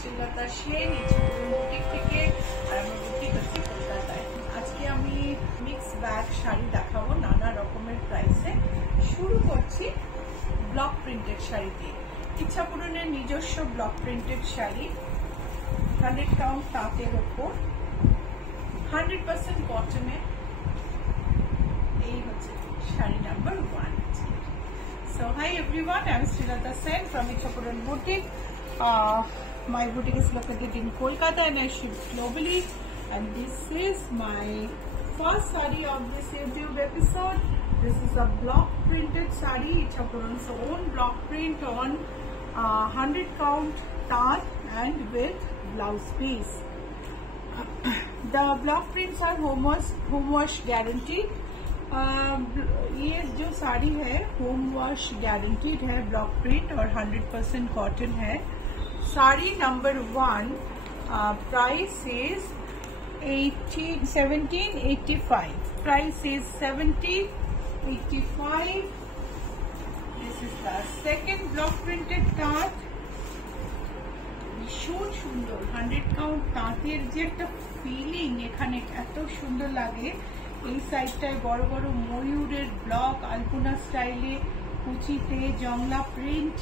শ্রীলতা Sen ইচ্ছাপুরন boutique থেকে। আর আমার boutique হচ্ছে কলকাতায়। আজকে আমি মিক্স ব্যাগ শাড়ি দেখাবো নানা রকমের প্রাইসে। শুরু করছি ব্লক প্রিন্টেড শাড়ি দিয়ে। ইচ্ছাপুরনের নিজস্ব ব্লক প্রিন্টেড শাড়ি, 100 কাউন্ট তাঁতের ওপর, 100% কটনের। এই হচ্ছে sari number 1। So hi everyone, I am Srilata Sen from Ichapuran Boutique. My boutique is located in Kolkata and I ship globally. And this is my first saree of this YouTube episode. This is a block printed saree, Ichapuran's own block print on 100 count taat and with blouse piece. The block prints are home wash guaranteed. ये जो साड़ी है home wash guaranteed है, block print और 100% cotton है। Sari number 1 price is 1785। Price is 1785। This is the second block printed ताঁত। ভীষণ সুন্দর 100 count তাঁতের যে একটা ফিলিং এখানে এত সুন্দর লাগে। এই সাইডটায় বড় বড় ময়ূরের ব্লক, আলপনা স্টাইলে, কুচিতে জংলা প্রিন্ট,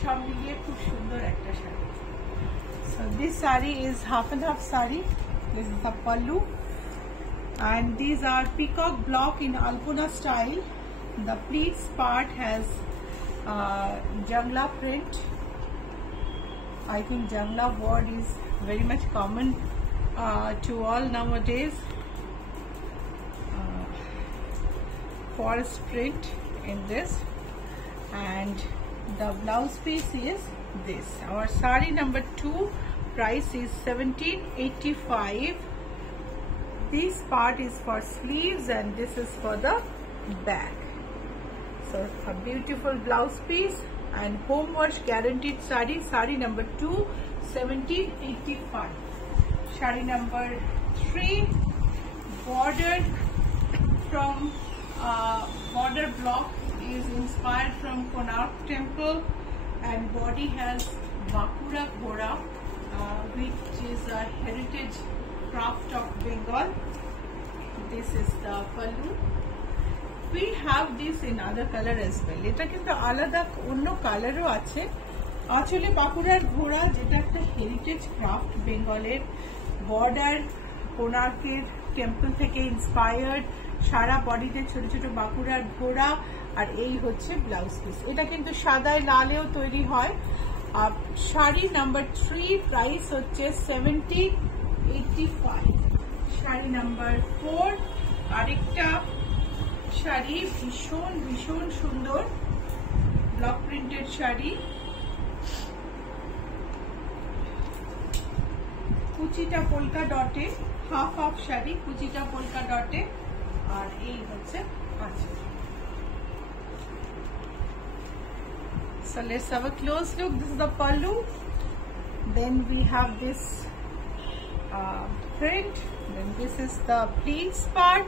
সব মিলিয়ে খুব সুন্দর একটা sari. So this saree is half and half saree. This is the pallu and these are peacock block in alpana style. The pleats part has jangla print. I think jangla word is very much common to all nowadays. Forest print in this, and the blouse piece is this. Our saree number 2 price is 1785. This part is for sleeves and this is for the back. So a beautiful blouse piece and home wash guaranteed saree. Saree number 2 1785. Saree number 3 bordered from border block is inspired from Konark temple and body has Bakura Ghora, which is a heritage craft of Bengal. This is the pallu. We have this in other color as well. এটা কিন্তু আলাদা অন্য কালারও আছে। আসলে বাঁকুড়ার ঘোড়া যেটা একটা হেরিটেজ ক্রাফট বেঙ্গলের, বর্ডার কোনার্কের টেম্পল থেকে ইন্সপায়ার্ড, সারা বডিতে ছোট ছোট বাঁকুড়ার ঘোড়া, আর এই হচ্ছে ব্লাউজ পিস। এটা কিন্তু সাদায় লালেও তৈরি হয়। শাড়ি নাম্বার 3 প্রাইস হচ্ছে 1785। শাড়ি নাম্বার 4 আরেকটা শাড়ি, ভীষণ ভীষণ সুন্দর ব্লক প্রিন্টেড শাড়ি। কুচিটা পোলকা ডটে, হাফ হাফ শাড়ি, কুচিটা পোলকা ডটে, আর এই হচ্ছে আঁচল। So let's have a close look. This is the pallu. Then we have this print. Then this is the pleats part.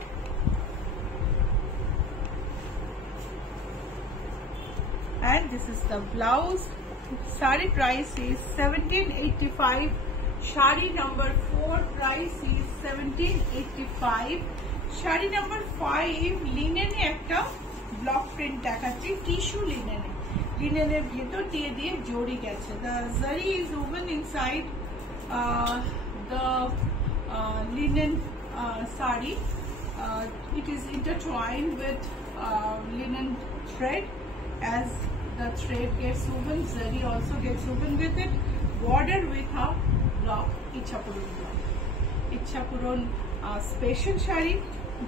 And this is the blouse. Saree price is 1785. Shari number 4 price is 1785. Shari number 5 linen e ekta block print দেখাচ্ছি, tissue লিনেনে, লিনেনের ভেতর দিয়ে দিয়ে জড়ি গেছে। The zari is woven inside the linen saree. It is intertwined with linen thread. As the thread gets woven, zari also gets woven with it. Border with a block, Ichapuran block. Ichapuran special shari.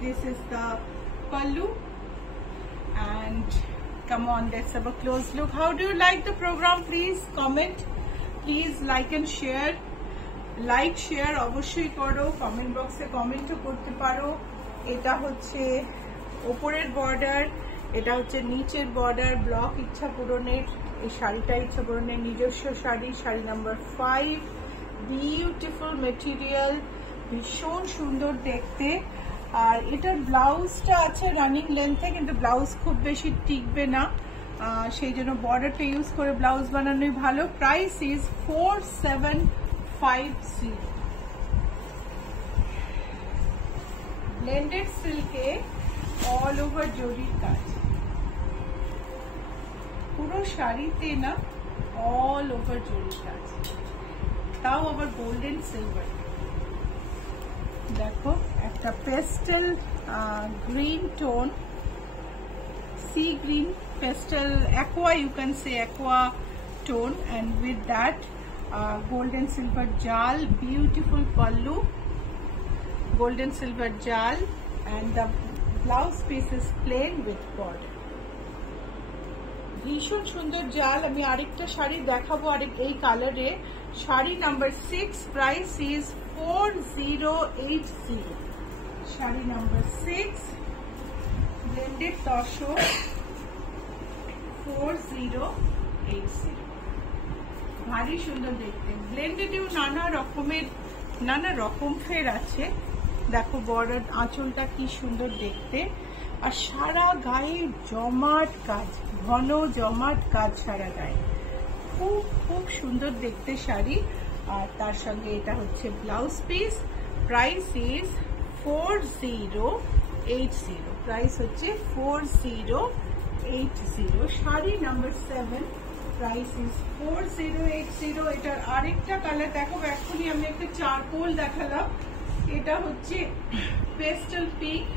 This is the pallu. And come on, let's have a close look. How do you like the program? Please comment. Please like and share. Like share অবশ্যই করো, comment বক্সে কমেন্টও করতে পারো। এটা হচ্ছে উপরের border, এটা হচ্ছে নিচের বর্ডার, ব্লক ইচ্ছাপুরনের। এই শাড়িটা ইচ্ছাপুরনের নিজস্ব sari, sari number 5। Beautiful material, ভীষণ সুন্দর দেখতে। আর এটার ব্লাউজটা আছে রানিং লেন্থে, কিন্তু ব্লাউজ খুব বেশি টিকবে না। সেই জন্য বর্ডারটা ইউজ করে ব্লাউজ বানানোই ভালো। Price is 4750। ব্লেন্ডেড সিল্কে অল ওভার জরির কাজ, পুরো শাড়িতে না অল ওভার জরির কাজ, তাও আবার গোল্ডেন সিলভার। দেখো একটা pastel green tone, sea green pastel aqua, you can say aqua tone, and with that golden silver jal, beautiful pallu, golden silver jal, and the blouse piece is plain with border. ভীষণ সুন্দর জাল। আমি আরেকটা শাড়ি দেখাবো আরেক এই কালারে, sari number 6, price is 4080। Sari number 6 blended tussar 4080, ভারী সুন্দর দেখতে। ব্লেন্ডেডেও নানা রকম ফের আছে। দেখো বর্ডার, আঁচলটা কি সুন্দর দেখতে, আর সারা গায়ে জমাট কাজ, ঘন জমাট কাজ সারা গায়ে, খুব খুব সুন্দর দেখতে শাড়ি। আর তার সঙ্গে এটা হচ্ছে blouse piece. Price is 4080, price হচ্ছে 4080। Sari number 7, price is 4080। এটার আরেকটা কালার দেখো, এখনই আমি একটা চারকোল দেখালাম, এটা হচ্ছে পেস্টেল পিঙ্ক,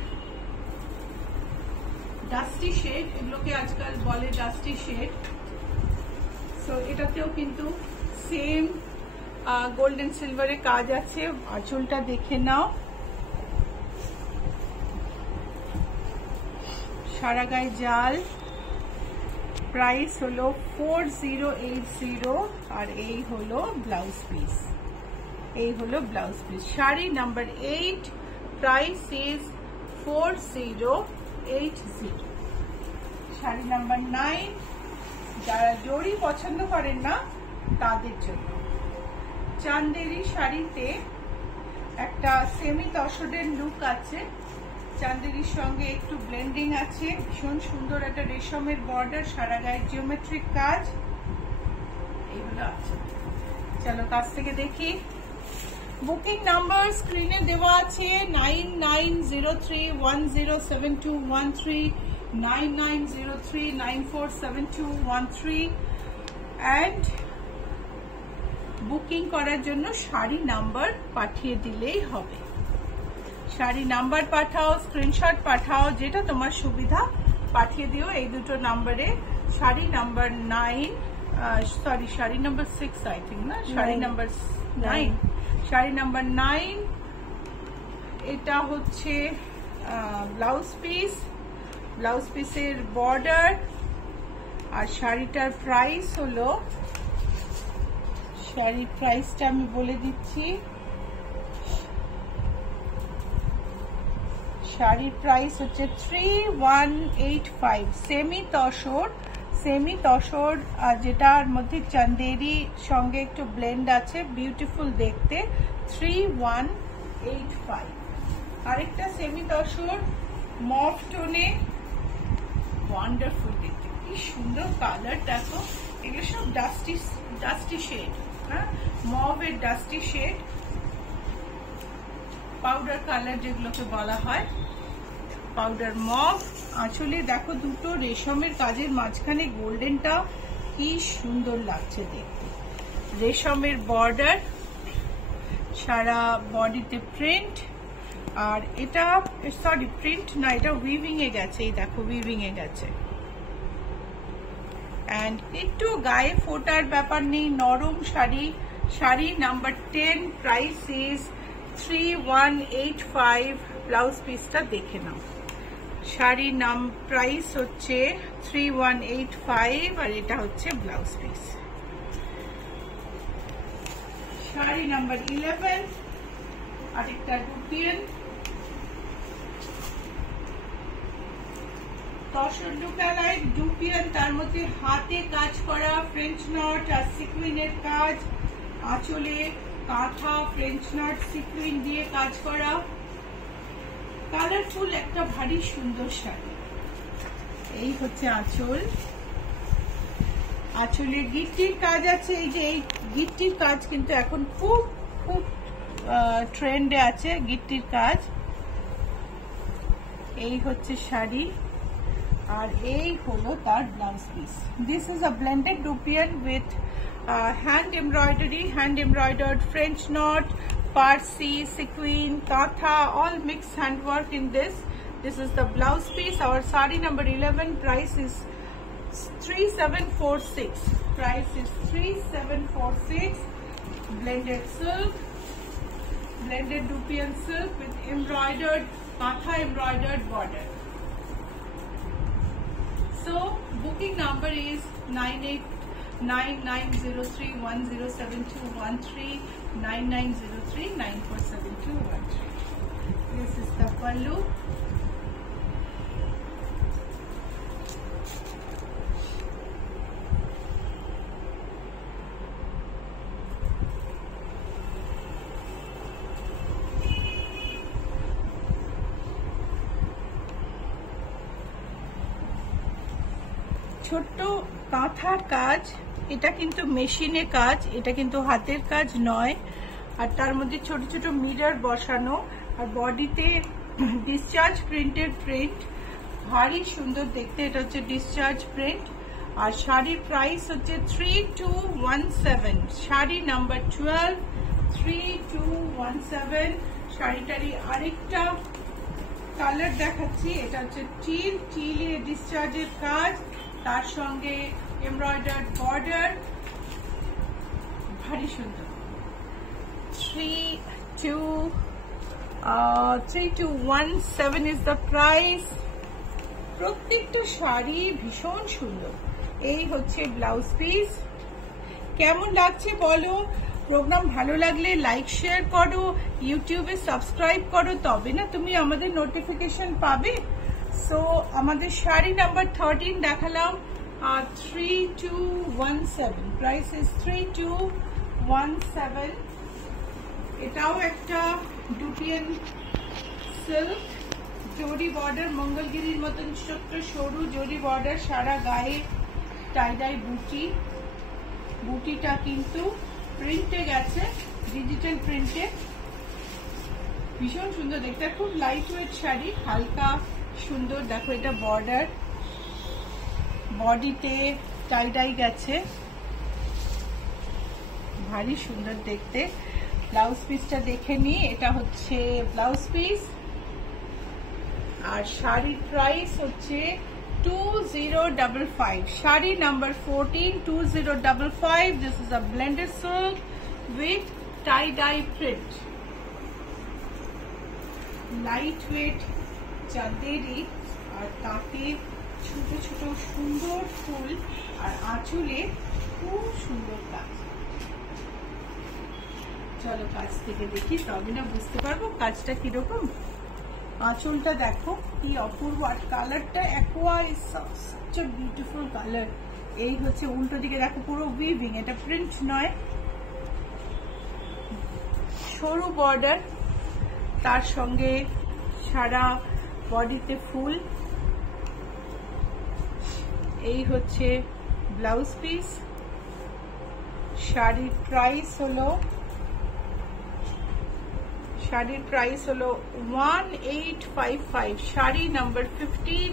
ডাস্টি শেড, এগুলোকে আজকাল বলে ডাস্টি শেড। সো এটাতেও কিন্তু সেম গোল্ডেন সিলভারের কাজ আছে। আঁচলটা দেখে নাও, সারা গায়ে জাল। প্রাইস হলো 4080, আর এই হলো ব্লাউজ পিস, এই হলো blouse piece. Sari number 8, price is 4080। Sari number 9, যারা জরি পছন্দ করেন না তাদের জন্য, চান্দেরি শাড়িতে একটা সেমি তসরের লুক আছে, চান্দেরির সঙ্গে একটু ব্লেন্ডিং আছে, ভীষণ সুন্দর একটা রেশমের বর্ডার, সারা গায়ে জিওমেট্রিক কাজ, এইগুলো আছে। চলো কাছ থেকে দেখি। বুকিং নাম্বার স্ক্রিনে দেওয়া আছে 9903107213, 9903947213, and বুকিং করার জন্য শাড়ি নাম্বার পাঠিয়ে দিলেই হবে। শাড়ি নাম্বার পাঠাও, স্ক্রিনশট পাঠাও, যেটা তোমার সুবিধা পাঠিয়ে দিও এই দুটো নাম্বারে। Sari number 9, sari number 6 I think, না শাড়ি নাম্বার 9, শাড়ি নাম্বার 9, এটা হচ্ছে ব্লাউজ পিস, ব্লাউজ পিসের বর্ডার, আর শাড়িটার প্রাইস হলো, শাড়ির প্রাইসটা আমি বলে দিচ্ছি, শাড়ির প্রাইস হচ্ছে 3185। সেমি তসর যেটার মধ্যে চান্দেরি সঙ্গে একটু ব্লেন্ড আছে, বিউটিফুল দেখতে, 3185। আরেকটা সেমি তসর মফ টোনে, ওয়ান্ডারফুল দেখতে, কি সুন্দর কালার। দেখো এগুলো সব ডাস্টি শেড, হ্যাঁ, মফের ডাস্টি শেড, পাউডার কালার যেগুলোকে বলা হয়, পাউডার মফ। আঁচলে দেখো দুটো রেশমের কাজের মাঝখানে গোল্ডেনটা কি সুন্দর লাগছে দেখতে, রেশমের বর্ডার, সারা বডিতে প্রিন্ট, আর এটা সরি প্রিন্ট না, এটা উইভিং এ গেছে, এই দেখো উইভিং এ গেছে, এন্ড একটু গায়ে ফোটার ব্যাপার নেই, নরম sari. Sari number 10, price is 3185। Blouse পিসটা দেখে নাও, শাড়ি প্রাইস হচ্ছে 3185, আর এটা হচ্ছে ব্লাউজ পিস। শাড়ি নাম্বার 11, আরেকটা ডুপিয়ান তসর লুকালাইট ডুপিয়ান, তার মধ্যে হাতে কাজ করা ফ্রেঞ্চ নট আর সিকুইনের কাজ, আঁচলে কাঁথা ফ্রেঞ্চ নট সিকুইন দিয়ে কাজ করা, কালারফুল একটা ভারী সুন্দর শাড়ি। এই হচ্ছে আঁচল, আঁচলে গিট্টির কাজ আছে। এই যে এই গিট্টির কাজ কিন্তু এখন খুব খুব ট্রেন্ডে আছে গিট্টির কাজ। এই হচ্ছে শাড়ি আর এই হলো তার blouse piece. This is a blended dupion with hand embroidered French knot, Parsi, sequin, katha, all mixed handwork in this. This is the blouse piece. Our sari number 11, price is 3746. Price is 3746. Blended silk, blended dupian silk with embroidered katha embroidered border. So booking number is 9903107213, 9903947213. This is the pallu. ছোট্ট কাঁথার কাজ, এটা কিন্তু মেশিনে কাজ, এটা কিন্তু হাতের কাজ নয়। আর তার মধ্যে ছোট ছোট মিরর বসানো, আর বডিতে ডিসচার্জ প্রিন্টেড প্রিন্ট, ভারী সুন্দর দেখতে। এটা হচ্ছে ডিসচার্জ প্রিন্ট। আর শাড়ির প্রাইস হচ্ছে 3217। শাড়ি নাম্বার 12, 3217। শাড়িটারই আরেকটা কালার দেখাচ্ছি। এটা হচ্ছে টিলে ডিসচার্জের কাজ, তার সঙ্গে এমব্রয়ডার্ড বর্ডার, ভারী সুন্দর। 3217 is the price। প্রত্যেকটা শাড়ি ভীষণ সুন্দর। এই হচ্ছে ব্লাউজ পিস। কেমন লাগছে বলো? প্রোগ্রাম ভালো লাগলে লাইক শেয়ার করো, ইউটিউবে সাবস্ক্রাইব করো, তবে না তুমি আমাদের নোটিফিকেশন পাবে। সো আমাদের শাড়ি নাম্বার 13 দেখালাম, 3217। Price is 3217। এটাও একটা ডুপিয়ান সিল্ক, জরি বর্ডার, মঙ্গলগিরির মতন ছোট্ট সরু জরি বর্ডার, সারা গায়ে টাইডাই বুটি। বুটিটা কিন্তু প্রিন্টে গেছে, ডিজিটাল প্রিন্টে, ভীষণ সুন্দর দেখতে। খুব লাইট ওয়েট শাড়ি, হালকা সুন্দর। দেখো এটা বর্ডার, বডিতে টাইডাই গেছে, ভারী সুন্দর দেখতে। ব্লাউজ পিসটা দেখে নি, এটা হচ্ছে ব্লাউজ পিস। আর শাড়ির প্রাইস হচ্ছে 2055। Sari number 14, 2055। This is a blended silk with tie dye print, light weight Chanderi, আর তাতে ছোট ছোট সুন্দর ফুল, আর আঁচলে খুব সুন্দর কাজ। চলো কাজ থেকে দেখি, তবে না বুঝতে পারবো কাজটা কিরকম। আঁচলটা দেখো কি অপূর্ব, আর কালারটা aqua is such a beautiful colour. এই হচ্ছে উল্টো দিকে দেখো, পুরো উইভিং, এটা প্রিন্ট নয়। সরু বর্ডার, তার সঙ্গে সারা বডিতে ফুল। এই হচ্ছে ব্লাউজ পিস। শাড়ির প্রাইস হলো 1855। Sari number 15,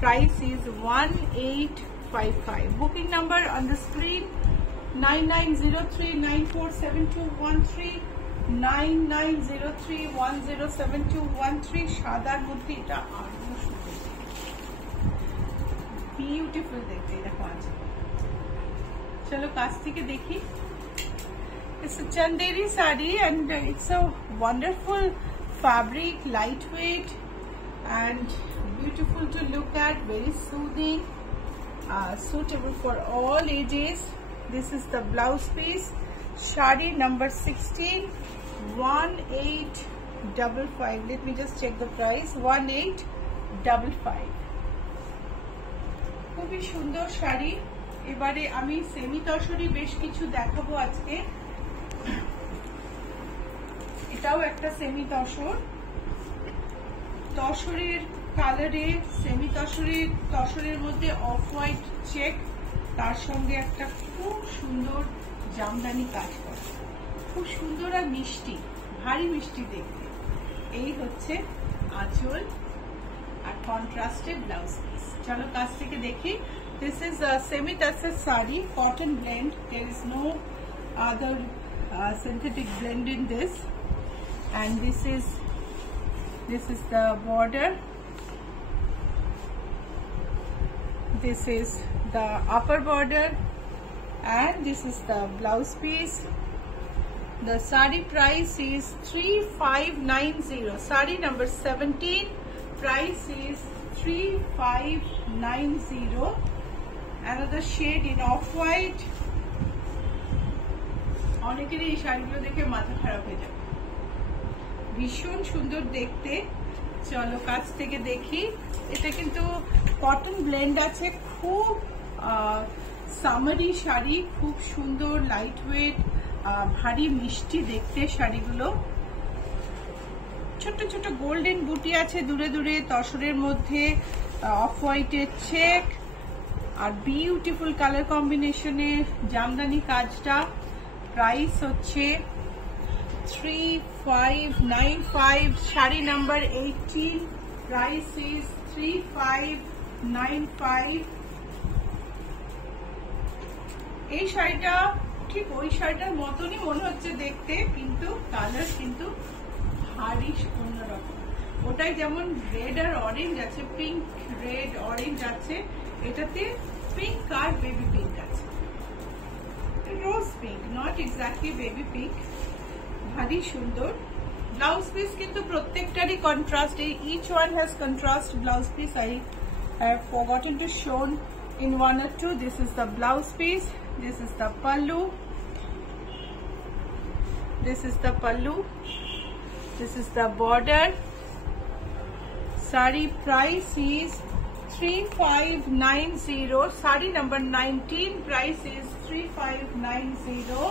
price is 1855। Booking number on the screen 9903947213, 9903107213। সাদার মধ্যে এটা আরো সুন্দর, বিউটিফুল দেখতে। দেখো আছে, চলো কাছ থেকে দেখি। It's a Chanderi sari and it's a wonderful fabric, lightweight and beautiful to look at, very soothing, suitable for all ages. This is the blouse piece. Shari number 16, 1855. Let me just check the price, 1855। খুবই সুন্দর শাড়ি। এবারে আমি semi তসরি বেশ কিছু দেখাবো আজকে। এটাও একটা সেমি তসর, তসরের কালারে, সেমি তসরের মধ্যে অফ হোয়াইট চেক, তার সঙ্গে একটা খুব সুন্দর জামদানি কাজ করা, খুব সুন্দর আর মিষ্টি, ভারী মিষ্টি দেখতে। এই হচ্ছে আঁচল আর কন্ট্রাস্টেড ব্লাউজ পিস। চলো কাছ থেকে দেখি। This is a semi-tussar sari, cotton blend. There is no other synthetic blend in this. And this is the border. This is the upper border, and this is the blouse piece. The sari price is 3590. Sari number 17. Price is 3590. Another shade in off-white. অনেকেরই এই শাড়িগুলো দেখে মাথা খারাপ হয়ে যাবে, ভীষণ সুন্দর দেখতে। চলো কাছ থেকে দেখি। এটা কিন্তু কটন ব্লেন্ড আছে, খুব সামারি শাড়ি, খুব সুন্দর লাইট ওয়েট, ভারী মিষ্টি দেখতে শাড়িগুলো। ছোট ছোট গোল্ডেন বুটি আছে দূরে দূরে, তসরের মধ্যে অফ হোয়াইটের চেক আর বিউটিফুল কালার কম্বিনেশনে জামদানি কাজটা। প্রাইস হচ্ছে 3595। শাড়ি নাম্বার 18। Price is 3595। এই শাড়িটা ঠিক ওই শাড়িটার মতনই মনে হচ্ছে দেখতে, কিন্তু কালার কিন্তু ভারী অন্যরকম। ওটাই যেমন রেড আর অরেঞ্জ আছে, পিঙ্ক রেড অরেঞ্জ আছে, এটাতে পিঙ্ক আর বেবি পিঙ্ক আছে, rose pink, not exactly baby pink. ভারী সুন্দর ব্লাউজ পিস, কিন্তু প্রত্যেকটারই contrast. Each one has contrast blouse piece. I have forgotten to show in one or two. This is the blouse piece. This is the pallu. This is the pallu. This is the border. Sari price is 3590. Sari number 19. Price is 3590.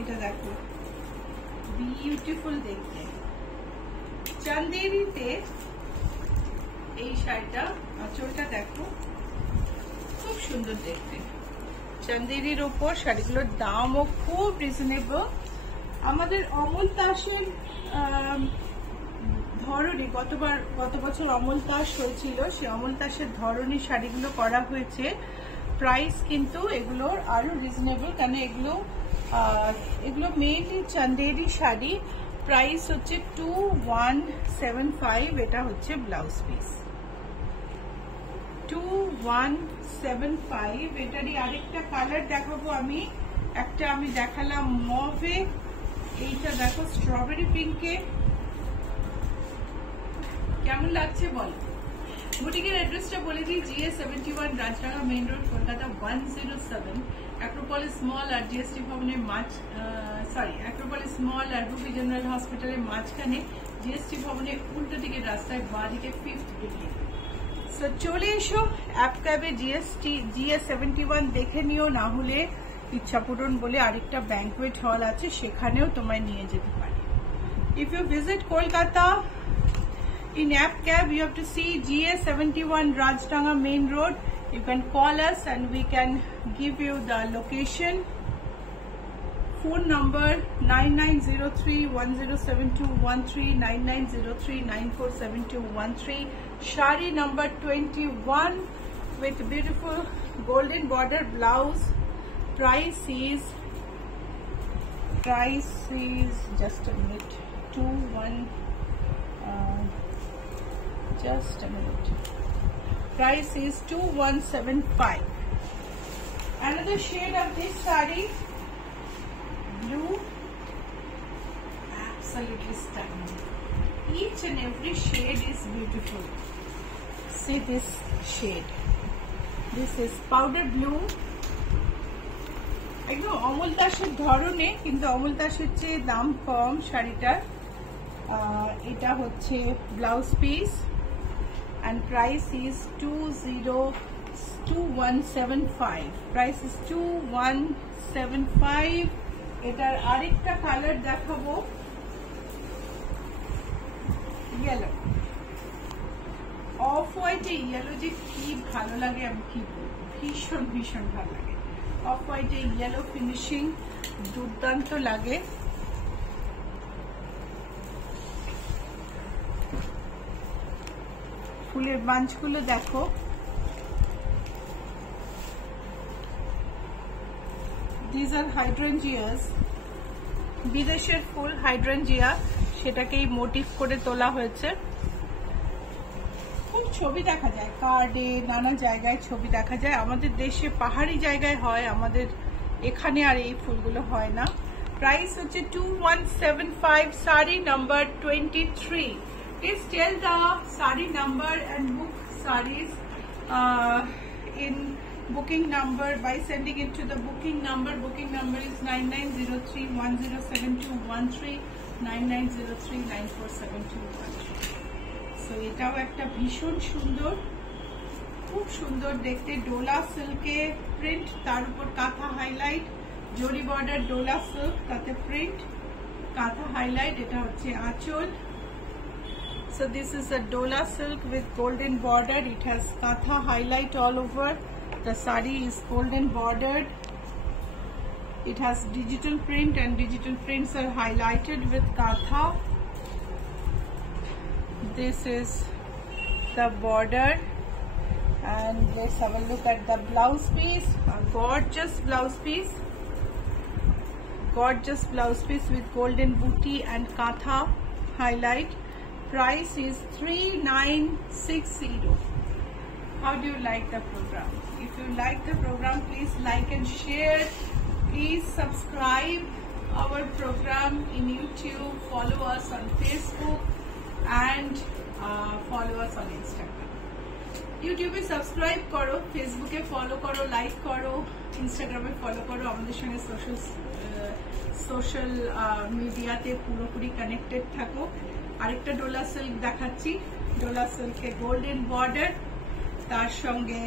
এটা দেখো, beautiful দেখতে। চান্দেরিতে এই শাড়িটা, আঁচলটা দেখো, খুব সুন্দর দেখতে। চান্দেরির উপর শাড়িগুলোর দামও খুব রিজনেবল। আমাদের অমল তাসের ধরনে গত বছর অমল তাস হয়েছিল, সে অমল তাসের ধরনে শাড়িগুলো করা হয়েছে। প্রাইস কিন্তু এগুলোর আরো রিজনেবল, কারণ এগুলো মেইনলি চান্দেরি শাড়ি। প্রাইস হচ্ছে 2175। এটা হচ্ছে ব্লাউজ পিস 2175। এটারই আরেকটা কালার দেখাবো আমি। একটা আমি দেখালাম মভে, এইটা দেখো স্ট্রবেরি পিঙ্কে। কেমন লাগছে বলো? বুটিকের অ্যাড্রেসটা বলে দিই, GA71, Rajdanga main road, Kolkata 107। Acropolis mall আর জিএসটি ভবনের অ্যাক্রোপলিস মল আর রুবি জেনারেল হসপিটালের মাঝখানে, জিএসটি ভবনের উল্টো দিকের রাস্তায় বাঁ দিকে 5th বিল্ডিং। সো চলে এসো অ্যাপ ক্যাবে GA71 দেখে নিও, না হলে ইচ্ছাপূরণ বলে আরেকটা ব্যাংকুয়েট হল আছে, সেখানেও তোমায় নিয়ে যেতে পারে। If you visit Kolkata in app cab, you have to see GA71 Rajdanga main road. You can call us and we can give you the location. Phone number 9903-107213, 9903-947213. Shari number 21 with beautiful golden border blouse. Price is just a minute, just a minute. Price is 2175. Another shade of this saree, blue, absolutely stunning. Each and every shade is beautiful. See this shade. This is powder blue. একদম অমল তাসের ধরনে, কিন্তু অমল তাসের চেয়ে দাম কম শাড়িটার। এটা হচ্ছে blouse piece and price is 2175. Price is 2175. এটার আরেকটা কালার দেখাবো, ইয়েলো। অফ হোয়াইটে ইয়েলো যে কি ভালো লাগে আমি কি বলবো, ভীষণ ভীষণ ভালো লাগে। অফ হোয়াইটে ইয়েলো ফিনিশিং দুর্দান্ত লাগে। ফুলের বাঞ্চগুলো দেখো, these are hydrangeas, বিদেশের ফুল হাইড্রেঞ্জিয়া, সেটাকেই মোটিভ করে তোলা হয়েছে। খুব ছবি দেখা যায় কার্ডে, নানা জায়গায় ছবি দেখা যায়। আমাদের দেশে পাহাড়ি জায়গায় হয়, আমাদের এখানে আর এই ফুলগুলো হয় না। প্রাইস হচ্ছে 2175, sari number 23। Please tell the sari number and book sarees in booking number by sending it to the booking number. Booking number is 9903107213, 9903947213. So এটাও একটা ভীষণ সুন্দর, খুব সুন্দর দেখতে, ডোলা সিল্কে প্রিন্ট, তার উপর কাঁথা হাইলাইট, জরি বর্ডার ডোলা সিল্ক, তাতে প্রিন্ট, কাঁথা হাইলাইট। এটা হচ্ছে আঁচল। So this is a dola silk with golden border. It has katha highlight all over. The sari is golden bordered. It has digital print, and digital prints are highlighted with katha. This is the border, and let's have a look at the blouse piece. A gorgeous blouse piece. Gorgeous blouse piece with golden booty and katha highlight. Price is 3960. How do you like the program? If you like the program, please like and share. Please subscribe our program in YouTube. Follow us on Facebook and follow us on Instagram. YouTube e subscribe karo, Facebook e follow karo, like karo, Instagram e follow karo. আমাদের সঙ্গে social মিডিয়াতে পুরোপুরি connected থাকো। আরেকটা Dola silk দেখাচ্ছি। Dola সিল্কে golden border, তার সঙ্গে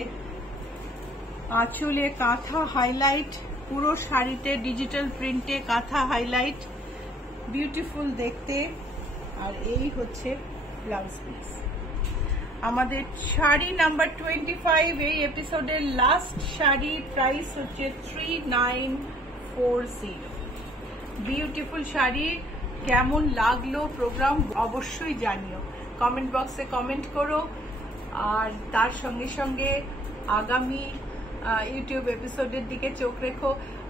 আঁচলে কাঁথা হাইলাইট, পুরো শাড়িতে ডিজিটাল প্রিন্টে কাঁথা হাইলাইট, বিউটিফুল দেখতে। আর এই হচ্ছে ব্লাউজ পিস। আমাদের শাড়ি নাম্বার 25, এই এপিসোডের লাস্ট শাড়ি। প্রাইস হচ্ছে 3940। বিউটিফুল শাড়ি। কেমন লাগলো প্রোগ্রাম অবশ্যই জানিও, কমেন্ট বক্সে কমেন্ট করো। আর তার সঙ্গে সঙ্গে আগামী ইউটিউব এপিসোডের দিকে চোখ রেখো।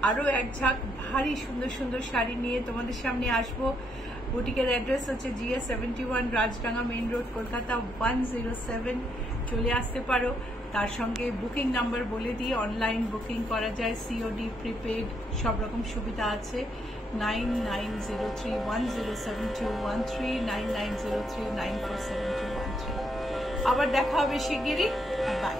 আরও এক ঝাঁক ভারী সুন্দর সুন্দর শাড়ি নিয়ে তোমাদের সামনে আসবো। বুটিকের অ্যাড্রেস হচ্ছে GS 71, Rajdanga main road, Kolkata 107। চলে আসতে পারো। তার সঙ্গে বুকিং নাম্বার বলে দিয়ে অনলাইন বুকিং করা যায়, COD, প্রিপেড, সব রকম সুবিধা আছে। 9903107213, 9903947213। আবার দেখা হবে শিগগিরই। বাই।